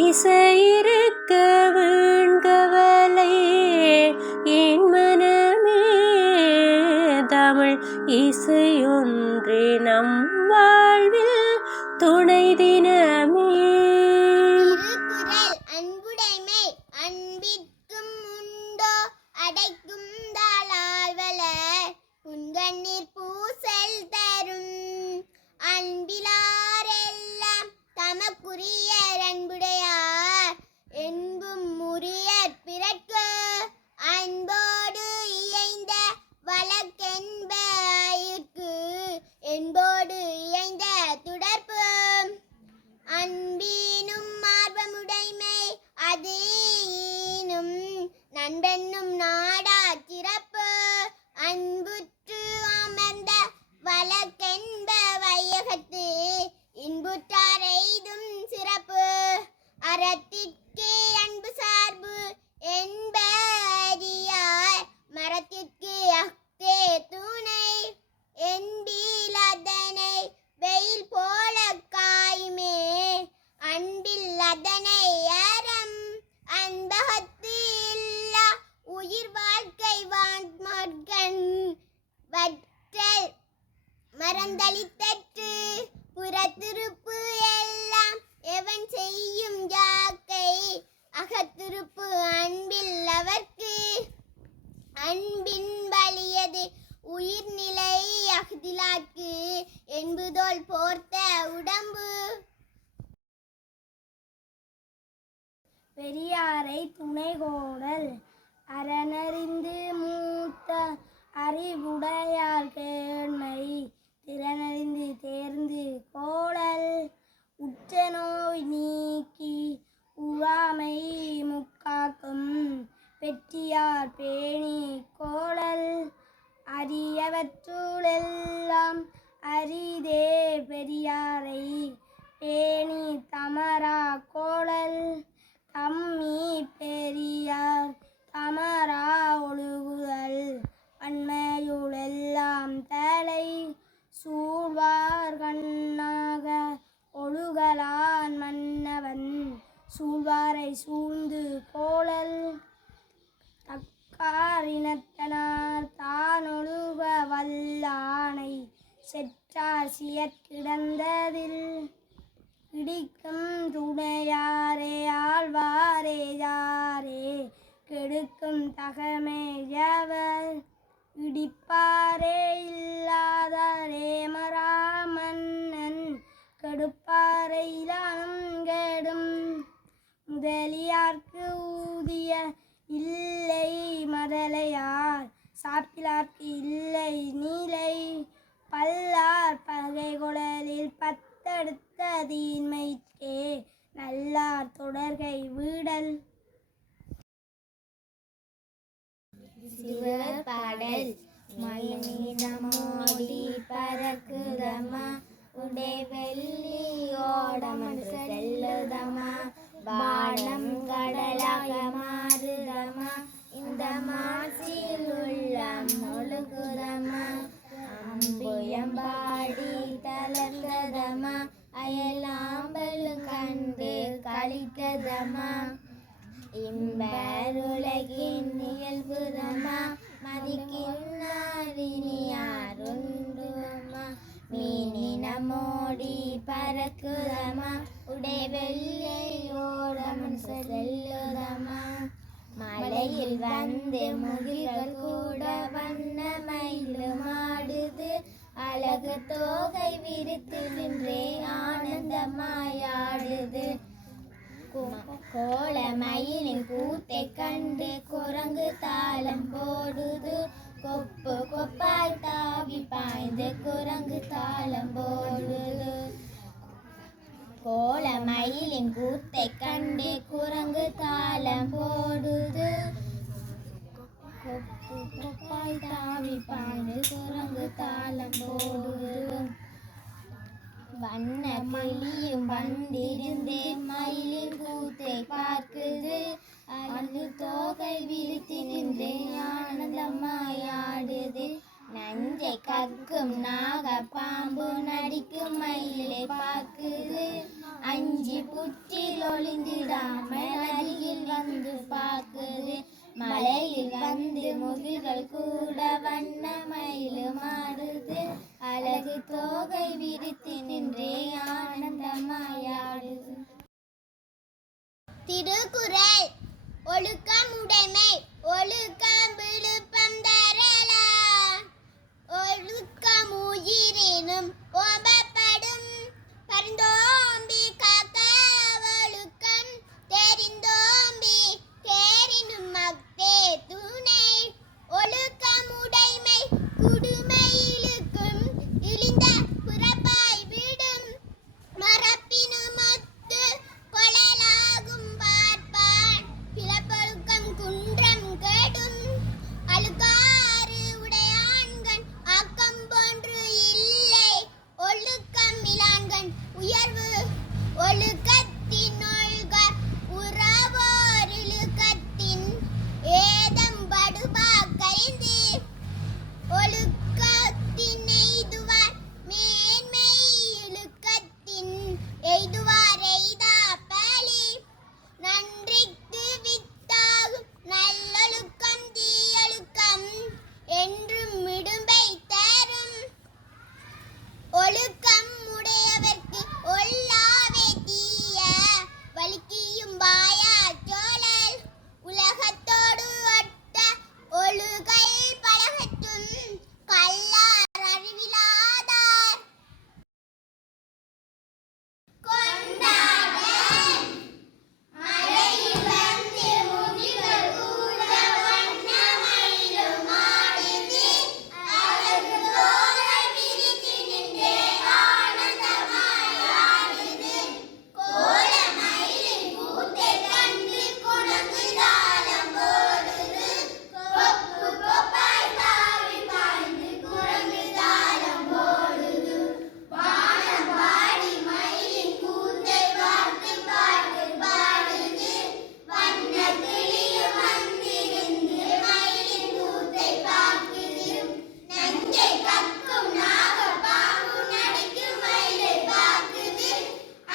இசையிருக்க வீண்கவலை என் மனமே தமிழ் இசையொன்றே நம் வாழ்வில் துணை தினமே. திருக்குறள் அன்புடைமை அன்பிற்கும் உண்டோ அடைக்கும் தாளால்வல புன்கண்ணீர் பூசல் தரும் அன்பிலாரெல்லாம் தமக்குரிய அன்புடையார் என்பும் முறியற் பிறர்க்கு அன்போடு இயைந்த வழக்கென்பயிற்கு என்போடு இயைந்த துடர்ப்பு அன்பீனும் மார்பமுடைமை அது ஈனும் நண்பென்னும் நாடா சிறப்பு அன்புற்று அமர்ந்த வழக்கென்ப வையகத்து இன்புற்றார் எய்தும் சிறப்பு அறத்திற்கே அன்பு சார்பு என்ப அறியார் மரத்திற்கு அஃதே துணை என்பில் அதனை வெயில் போல காயுமே அன்பில் அதனை அறம் அன்பகத்து இல்லா உயிர் வாழ்க்கை வான்மகன் வற்றல் மறந்தளித்தற்று புறத்திருப்பு எல்லாம் எவன் செய்யும் யாக்கை அகத்திருப்பு அன்பில் அவர்க்கு அன்பின் வலியது உயிர்நிலை அஃதிலாக்கு என்புதோல் போர்த்த உடம்பு. பெரியாரை துணைகோடல் அறனறிந்து மூத்த அறிவுடையார் கேண்மை திறனறிந்து தேர்ந்து கோடல் உற்ற நோய் நீக்கி உறாமை முக்காக்கும் பெற்றியார் பேணி கோடல் அரியவற்றுளெல்லாம் அரிதே பெரியாரை பேணி தமரா கோடல் தம்மி பெரியார் தமரா ஒழுகுதல் வன்மையுளெல்லாம் தலை சூழ்வார் கண்ணாக ஒழுகலான் மன்னவன் சூழ்வாரை சூழ்ந்து கோளல் தக்காரினத்தனார் தானொழுக வல்லானை செற்றார் சியற்கிடந்ததில் இடிக்கும் துணையாரே ஆழ்வாரே யாரே கெடுக்கும் தகமையவர் இடிப்பாரே இல்லாதாரே மராமன்னன் கெடுப்பாரை இலானும் கெடும் முதலியார்க்கு ஊதிய இல்லை மதலையார் சாப்பிலார்க்கு இல்லை நீலை பல்லார் பகை குழலில் பத்தெடுத்த தீன்மைக்கே நல்லார் தொடர்கை வீடல். சிவபாடல் மயிலமோடி பறக்குதமா உடை வெள்ளியோடமன் செல்லுதமா வானம் கடலாக மாறுதமா இந்த மாசில் உள்ளம் ஒழுகுதமா அம்புயம்பாடி தளர்ந்ததமா அயலாம்பல் கண்டு கழித்ததமா இம்பருலகின் இயல்புதமா மதிக்கின்னாரினியாருண்டுமா மீனினமோடி பறக்குதமா உடை வெள்ளையோடமன் செல்லுதமா மலையில் வந்து முகில்கள் கூட வண்ணமயிலும் ஆடுது அழகு தோகை விரித்து நின்றே ஆனந்தமாயாடுது கோலமயிலின் கூத்தை கண்டு குரங்கு தாளம் போடுது கொப்பு கொப்பாய் தாவி பாய்ந்து குரங்கு தாளம் போடுது கோலமயிலின் கூத்தை கண்டு குரங்கு தாளம் போடுது கொப்பு கொப்பாய் தாவி பாய்ந்து குரங்கு தாளம் போடுது வண்ண கிளியும் வந்திருந்தே மயிலின் கூத்தை பார்க்குது அழகு தோகை விரித்து நின்றே ஆனந்தமாயாடுது நஞ்சை கக்கும் நாக பாம்பு நடிக்கும் மயிலை பார்க்குது. அஞ்சி புற்றில் ஒளிந்திடாமல் அருகில் வந்து பார்க்குது. மலையில் வந்து முகில்கள் கூட வண்ண மயிலும் ஆடுது. அழகு தோகை விரித்து நின்றே ஆனந்தமாயாடுது. திருக்குறள். ஒழுக்கம் உடைமை, ஒழுக்கம் விழுப்பம் தரலாம், ஒழுக்கம் உயிரினும் ஓம்பப்படும், பரிந்தோம்பி காக்க ஒழுக்கம் தெரிந்தோம்பி தேரினும் மக்தே துணை. ஒழுக்கம் உடைமை குடுமை இழுக்கும், இழிந்த புறப்பாய் விடும், மரப்பினும் ஒத்து கொளலாகும் பார்ப்பான், பிறப்பொழுக்கம் குன்றம் கெடும், அழுக்காறு உடையான்கண் ஆக்கம் போன்று இல்லை, ஒழுக்கம் இலான்கண் உயர்வு. ஒழுக்கத்தின் ஒழுக உறவோர் இழுக்கத்தின் ஏதம் படுபா கரைந்து, ஒழுக்கத்தின் எய்துவார் மேன்மை, இழுக்கத்தின் எய்துவார் எய்தா பழி. நன்றிக்கு வித்தாகும் நல்லொழுக்கம் தீயொழுக்கம் என்றும் இடும்பை தரும், ஒழுக்கம் உடையவர்க்கு ஒல்லாவே தீய வலிக்கியும் வாயா சோழல். உலகத்தோடு ஒட்ட ஒழுகை பழகற்றும், கல்லார் அறிவிலாதார். கொண்டாடல். மலையில் வந்து முகில்கள் கூட வண்ண மயிலும் ஆடுது. அழகு தோகை விரித்து நின்றே ஆனந்தமாயாடுது. கோல மயிலின் கூத்தை கண்டு குணங்கு தாளம் போடுது. கொப்பு கொப்பாய் தாவி பாய்ந்து குரங்கு தாளம் போடுது. வானம் பாடி மயிலின் கூத்தை பார்த்து பாட்டு பாடுது. வண்ண கிளியும் வந்திருந்து மயிலின் கூத்தை பார்க்குது. நஞ்சை கக்கும் நாக பாம்பு நடிக்கும் மயிலை பார்க்குது.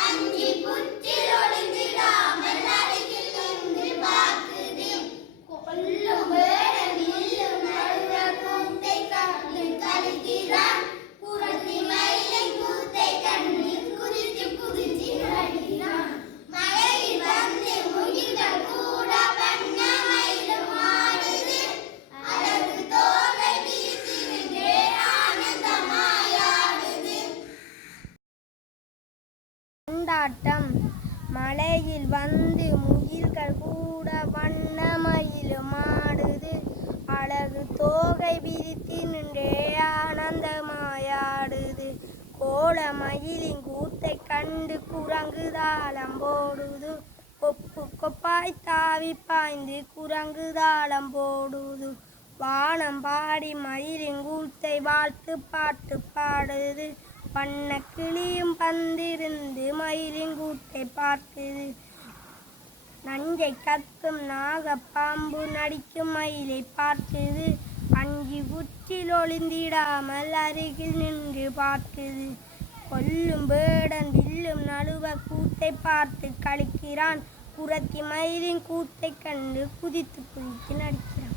அஞ்சி புற்றில் ஒளிந்திடாமல் அருகில் நின்று பார்க்குது. கொல்லும் வேடன் வில்லும் நடுவ கூத்தை கண்டு கழிக்கிறான். புரத்தி மயிலின் கூத்தை கண்டு குதிச்சு குதிச்சு நடிக்கிறான். மலையில் வந்து முகில்கள் கூட வண்ண மயிலும் ஆடுது. அழகு தோகை விரித்து நின்றே ஆனந்தமாயாடுது. கொண்டாட்டம். மலையில் வந்து முகில்கள் கூட வண்ண மயிலும் ஆடுது. அழகு தோகை விரித்து நின்றே ஆனந்தமாயாடுது. கோல மயிலின் கூத்தை கண்டு குரங்கு தாளம் போடுது. கொப்பு கொப்பாய் தாவி பாய்ந்து குரங்கு தாளம் போடுது. வானம் பாடி மயிலின் கூத்தை வாழ்த்து பாட்டு பாடுது. வண்ண கிளியும் வந்திருந்து மயிலின் கூத்தை பார்க்குது. நஞ்சை கக்கும் நாக பாம்பு நடிக்கும் மயிலை பார்க்குது. அஞ்சி புற்றில் ஒளிந்திடாமல் அருகில் நின்று பார்க்குது. கொல்லும் வேடன் வில்லும் நழுவ கூத்தை பார்த்து கழிக்கிறான். புரத்தி மயிலின் கூத்தை கண்டு குதித்து குதித்து நடிக்கிறான்.